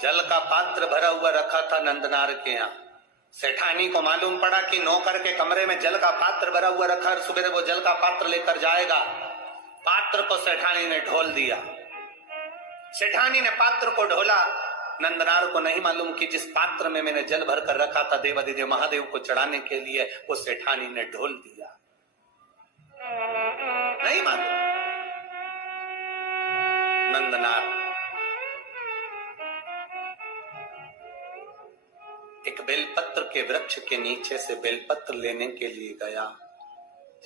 जल का पात्र भरा हुआ रखा था नंदनार के यहाँ। सेठानी को मालूम पड़ा कि नौकर के कमरे में जल का पात्र भरा हुआ रखा है, सुबह वो जल का पात्र लेकर जाएगा। पात्र को सेठानी ने ढोल दिया। सेठानी ने पात्र को ढोला। नंदनार को नहीं मालूम कि जिस पात्र में मैंने जल भरकर रखा था देवादिदेव महादेव को चढ़ाने के लिए, वो सेठानी ने ढोल दिया। नहीं मालूम। नंदनार एक बेलपत्र के वृक्ष के नीचे से बेलपत्र लेने के लिए गया।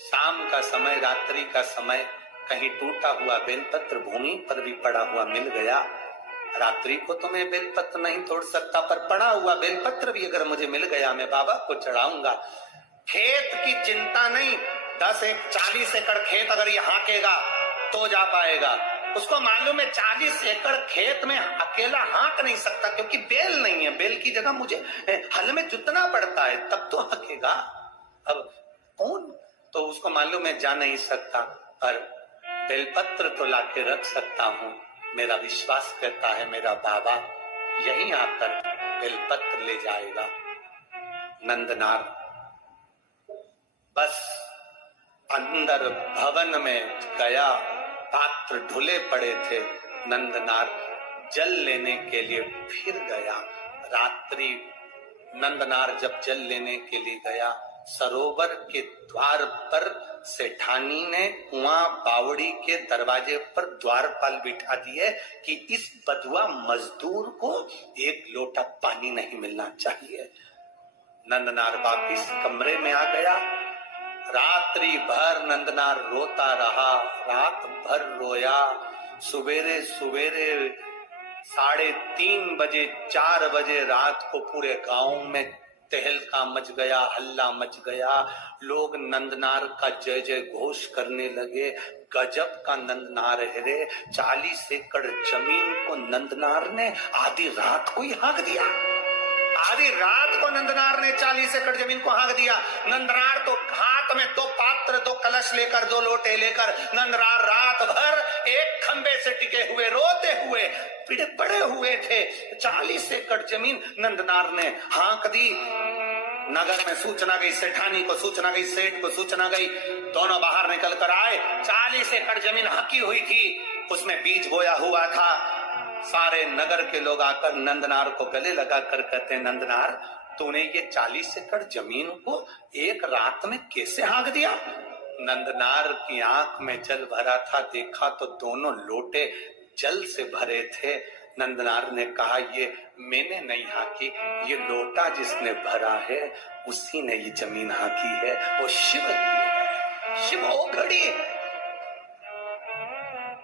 शाम का समय, रात्रि का समय, कहीं टूटा हुआ बेलपत्र भूमि पर भी पड़ा हुआ मिल गया। रात्रि को तो मैं बेलपत्र नहीं तोड़ सकता, पर पड़ा हुआ बेलपत्र भी अगर मुझे मिल गया मैं बाबा को चढ़ाऊंगा। खेत की चिंता नहीं, 40 एकड़ खेत अगर ये हाँकेगा तो जा पाएगा। उसको मालूम है 40 एकड़ खेत में अकेला हाँक नहीं सकता, क्योंकि बेल नहीं है। बेल की जगह मुझे हल में जुतना पड़ता है, तब तो हाँकेगा। अब कौन, तो उसको मालूम है जा नहीं सकता, पर बेलपत्र तो लाके रख सकता हूं। मेरा विश्वास करता है मेरा बाबा यहीं आकर बेलपत्र ले जाएगा। नंदनार बस अंदर भवन में गया। पात्र ढुले पड़े थे। नंदनार जल लेने के लिए फिर गया। रात्रि नंदनार जब जल लेने के लिए गया, सरोवर के द्वार पर सेठानी ने कुआं बावड़ी के दरवाजे पर द्वारपाल बिठा दिए कि इस बधुआ मजदूर को एक लोटा पानी नहीं मिलना चाहिए। नंदनार वापिस कमरे में आ गया। रात्रि भर नंदनार रोता रहा, रात भर रोया। सवेरे सवेरे 3:30 बजे 4 बजे रात को पूरे गांव में तहलका मच गया, हल्ला मच गया। लोग नंदनार का जय जय घोष करने लगे। गजब का नंदनार है रे। 40 एकड़ जमीन को नंदनार ने आधी रात को ही हाँक दिया। आधी रात को नंदनार ने 40 एकड़ जमीन को हाँक दिया। नंदनार तो हाथ में 2 पात्र, 2 कलश लेकर, 2 लोटे लेकर नंदनार रात भर एक खंबे से टिके हुए रोते हुए पड़े हुए थे। 40 एकड़ जमीन नंदनार ने हाँक दी। नगर में सूचना गई, सेठानी को सूचना गई, सेठ को सूचना गई। दोनों बाहर निकल कर आए। 40 एकड़ जमीन हकी हुई थी, उसमें बीज बोया हुआ था। सारे नगर के लोग आकर नंदनार को गले लगा कर कहते हैं, नंदनार तूने ये 40 एकड़ जमीन को एक रात में कैसे हाँक दिया? नंदनार की आंख में जल भरा था। देखा तो दोनों लोटे जल से भरे थे। नंदनार ने कहा, ये मैंने नहीं हाँकी, ये लोटा जिसने भरा है उसी ने ये जमीन हाँकी है, वो शिव है। शिव ओ घड़ी।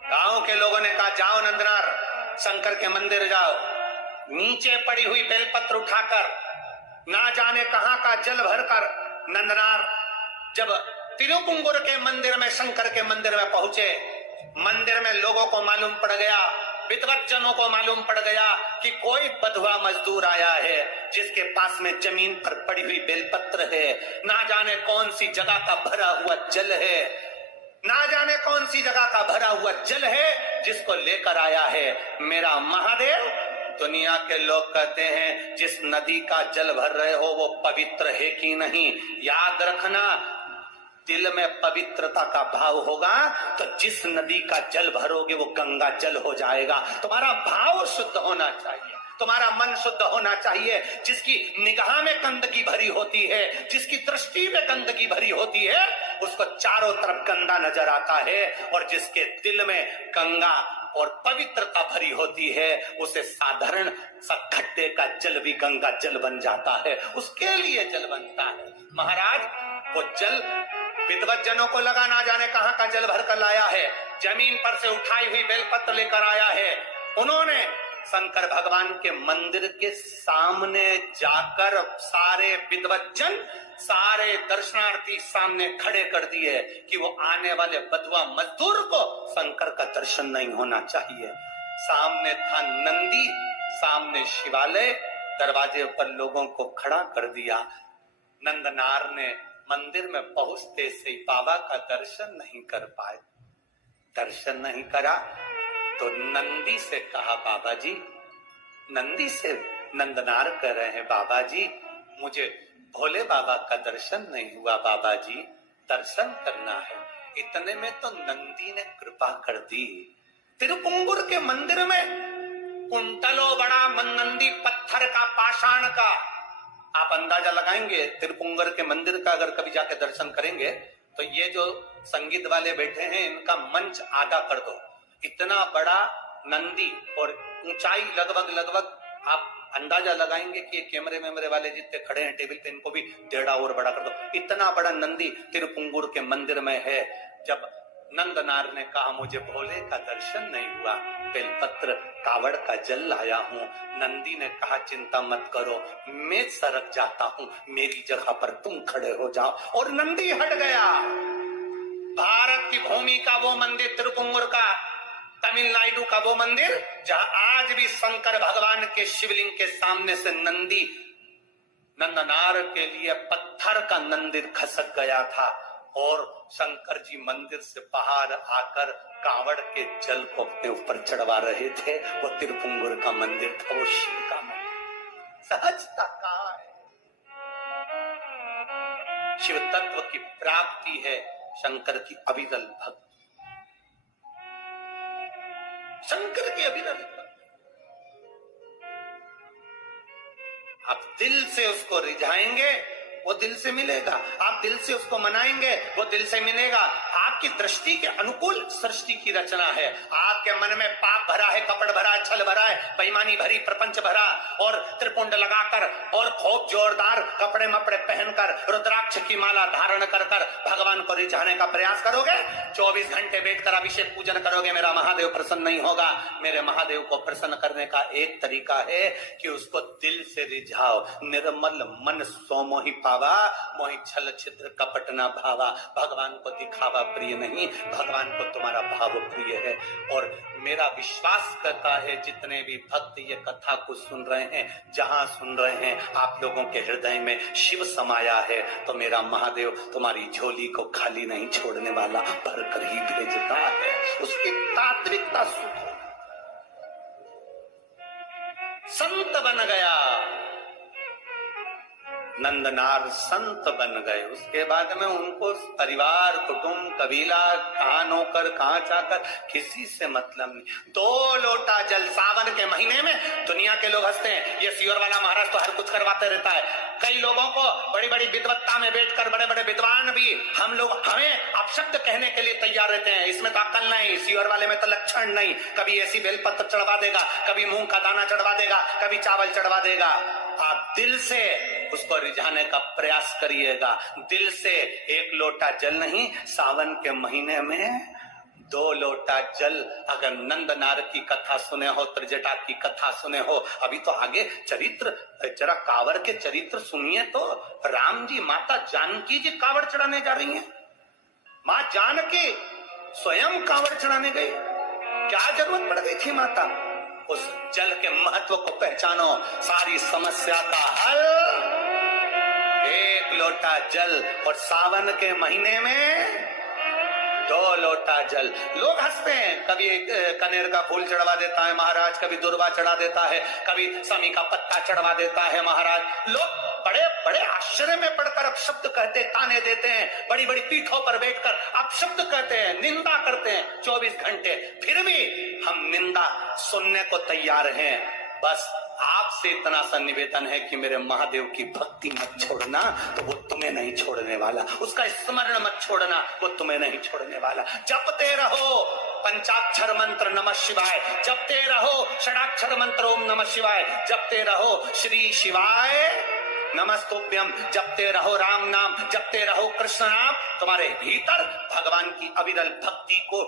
गांव के लोगों ने कहा, जाओ नंदनार, शंकर के मंदिर जाओ। नीचे पड़ी हुई बेलपत्र उठाकर, ना जाने कहां का जल भरकर नंदनार जब तिरुपुंगुर के मंदिर में, शंकर के मंदिर में पहुंचे, मंदिर में लोगों को मालूम पड़ गया, विद्वज्जनों को मालूम पड़ गया कि कोई बधुआ मजदूर आया है जिसके पास में जमीन पर पड़ी हुई बेलपत्र है। ना जाने कौन सी जगह का भरा हुआ जल है, ना जाने कौन सी जगह का भरा हुआ जल है जिसको लेकर आया है मेरा महादेव। दुनिया के लोग कहते हैं जिस नदी का जल भर रहे हो वो पवित्र है कि नहीं। याद रखना, दिल में पवित्रता का भाव होगा तो जिस नदी का जल भरोगे वो गंगा जल हो जाएगा। तुम्हारा भाव शुद्ध होना चाहिए, तुम्हारा मन शुद्ध होना चाहिए। जिसकी निगाह में गंदगी भरी होती है, जिसकी दृष्टि में गंदगी भरी होती है, उसको चारों तरफ गंदा नजर आता है। और जिसके दिल में गंगा और पवित्रता भरी होती है, उसे साधारण सा खड्डे का जल भी गंगा जल बन जाता है, उसके लिए जल बनता है। महाराज वो जल विद्वज्जनों को लगा ना जाने कहां का जल भर कर लाया है, जमीन पर से उठाई हुई बेलपत्र लेकर आया है। उन्होंने शंकर भगवान के मंदिर के सामने जाकर सारे विद्वज्जन, सारे दर्शनार्थी सामने खड़े कर दिए कि वो आने वाले बधुआ मजदूर को शंकर का दर्शन नहीं होना चाहिए। सामने था नंदी, सामने शिवालय, दरवाजे पर लोगों को खड़ा कर दिया। नंदनार ने मंदिर में पहुंचते से बाबा का दर्शन नहीं कर पाए। दर्शन नहीं करा तो नंदी से कहा, बाबा जी नंदी से नंदनार कह रहे हैं, बाबा जी मुझे भोले बाबा का दर्शन नहीं हुआ, बाबा जी दर्शन करना है। इतने में तो नंदी ने कृपा कर दी। तिरुपुंगुर के मंदिर में कुंटलो बड़ा नंदी पत्थर का, पाषाण का, आप अंदाजा लगाएंगे तिरुपुंगर के मंदिर का अगर कभी जाके दर्शन करेंगे तो ये जो संगीत वाले बैठे हैं इनका मंच आधा कर दो, इतना बड़ा नंदी, और ऊंचाई लगभग आप अंदाजा लगाएंगे कि ये कैमरे वाले जितने खड़े हैं टेबल पे इनको भी 1.5 और बड़ा कर दो, इतना बड़ा नंदी तिरुपुंगुर के मंदिर में है। जब नंदनार ने कहा मुझे भोले का दर्शन नहीं हुआ, बेलपत्र कावड़ का जल लाया हूं, नंदी ने कहा चिंता मत करो, मैं सरक जाता हूं, मेरी जगह पर तुम खड़े हो जाओ, और नंदी हट गया। भारत की भूमि का वो मंदिर तिरुपुंगुर का, तमिलनाडु का वो मंदिर जहां आज भी शंकर भगवान के शिवलिंग के सामने से नंदी नंदनार के लिए पत्थर का मंदिर खसक गया था, और शंकर जी मंदिर से बाहर आकर कावड़ के जल को अपने ऊपर चढ़वा रहे थे। वो तिरुपुंगुर का मंदिर था, वो शिव का मंदिर। सहजता कहाँ है? शिव तत्व की प्राप्ति है शंकर की अविरल भक्ति, शंकर की अविरल भक्ति। आप दिल से उसको रिझाएंगे वो दिल से मिलेगा, आप दिल से उसको मनाएंगे वो दिल से मिलेगा। आपकी दृष्टि के अनुकूल सृष्टि की रचना है। आपके मन में पाप भरा है, कपट भरा है, छल भरा है, बेईमानी भरी, प्रपंच भरा, और त्रिपुंड लगाकर और खूब जोरदार कपड़े मपड़े पहनकर रुद्राक्ष की माला धारण कर भगवान को रिझाने का प्रयास करोगे, 24 घंटे बैठकर अभिषेक पूजन करोगे, मेरा महादेव प्रसन्न नहीं होगा। मेरे महादेव को प्रसन्न करने का एक तरीका है कि उसको दिल से रिझाओ। निर्मल मन सोमोहि पावा, मोहि छल छिद्र कपट न भावा। भगवान को दिखावा प्रिय नहीं, भगवान को तुम्हारा भाव प्रिय है। और मेरा विश्वास करता है जितने भी भक्त ये कथा को सुन रहे हैं, जहां सुन रहे हैं, आप लोगों के हृदय में शिव समाया है, तो मेरा महादेव तुम्हारी झोली को खाली नहीं छोड़ने वाला, भरकर ही भेजता है। उसकी तात्विकता सुख। संत बन गया नंदनार, संत बन गए। उसके बाद में उनको परिवार, कुटुंब, कबीला, कहां नौकर, कहां चाकर, किसी से मतलब नहीं। 2 लोटा जल सावन के महीने में दुनिया के लोग हंसते हैं, ये सियोर वाला महाराज तो हर कुछ करवाते रहता है। कई लोगों को बड़ी बड़ी विद्वत्ता में बैठकर बड़े बड़े विद्वान भी हमें अपशब्द कहने के लिए तैयार रहते हैं। इसमें तो अक्ल नहीं, सियोर वाले में तो लक्षण नहीं। कभी ऐसी बेलपत्र चढ़वा देगा, कभी मूंग का दाना चढ़वा देगा, कभी चावल चढ़वा देगा। आप दिल से उसको रिझाने का प्रयास करिएगा। दिल से 1 लोटा जल नहीं, सावन के महीने में 2 लोटा जल। अगर नंदनार की कथा सुने हो, त्रिजटा की कथा सुने हो, अभी तो आगे चरित्र, जरा कांवर के चरित्र सुनिए तो। राम जी, माता जानकी जी कांवड़ चढ़ाने जा रही हैं। माँ जानकी स्वयं कांवड़ चढ़ाने गई, क्या जरूरत पड़ गई थी माता? उस जल के महत्व को पहचानो, सारी समस्या का हल 1 लोटा जल। और सावन के महीने में 2 लोटा जल। लोग हंसते हैं, कभी कनेर का फूल चढ़वा देता है महाराज, कभी दुर्वा चढ़ा देता है, कभी समी का पत्ता चढ़वा देता है महाराज। लोग बड़े बड़े आश्चर्य में पड़कर अपशब्द कहते, ताने देते हैं, बड़ी बड़ी पीठों पर बैठकर अपशब्द कहते हैं, निंदा करते हैं 24 घंटे। फिर भी हम निंदा सुनने को तैयार हैं। बस आपसे इतना सा निवेदन है कि मेरे महादेव की भक्ति मत छोड़ना, तो वो तुम्हें नहीं छोड़ने वाला। उसका स्मरण मत छोड़ना, वो तुम्हें नहीं छोड़ने वाला। जपते रहो पंचाक्षर मंत्र नमः शिवाय, जपते रहो षडाक्षर मंत्र ओम नमः शिवाय, जपते रहो श्री शिवाय नमस्तुभ्यम, जपते रहो राम नाम, जपते रहो कृष्ण नाम। तुम्हारे भीतर भगवान की अविरल भक्ति को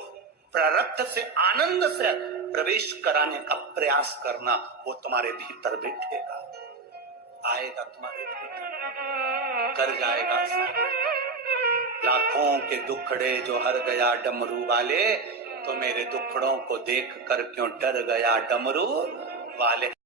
प्रारब्ध से, आनंद से प्रवेश कराने का प्रयास करना, वो तुम्हारे भीतर बैठेगा, आएगा तुम्हारे भीतर, कर जाएगा। लाखों के दुखड़े जो हर गया डमरू वाले, तो मेरे दुखड़ों को देख कर क्यों डर गया डमरू वाले।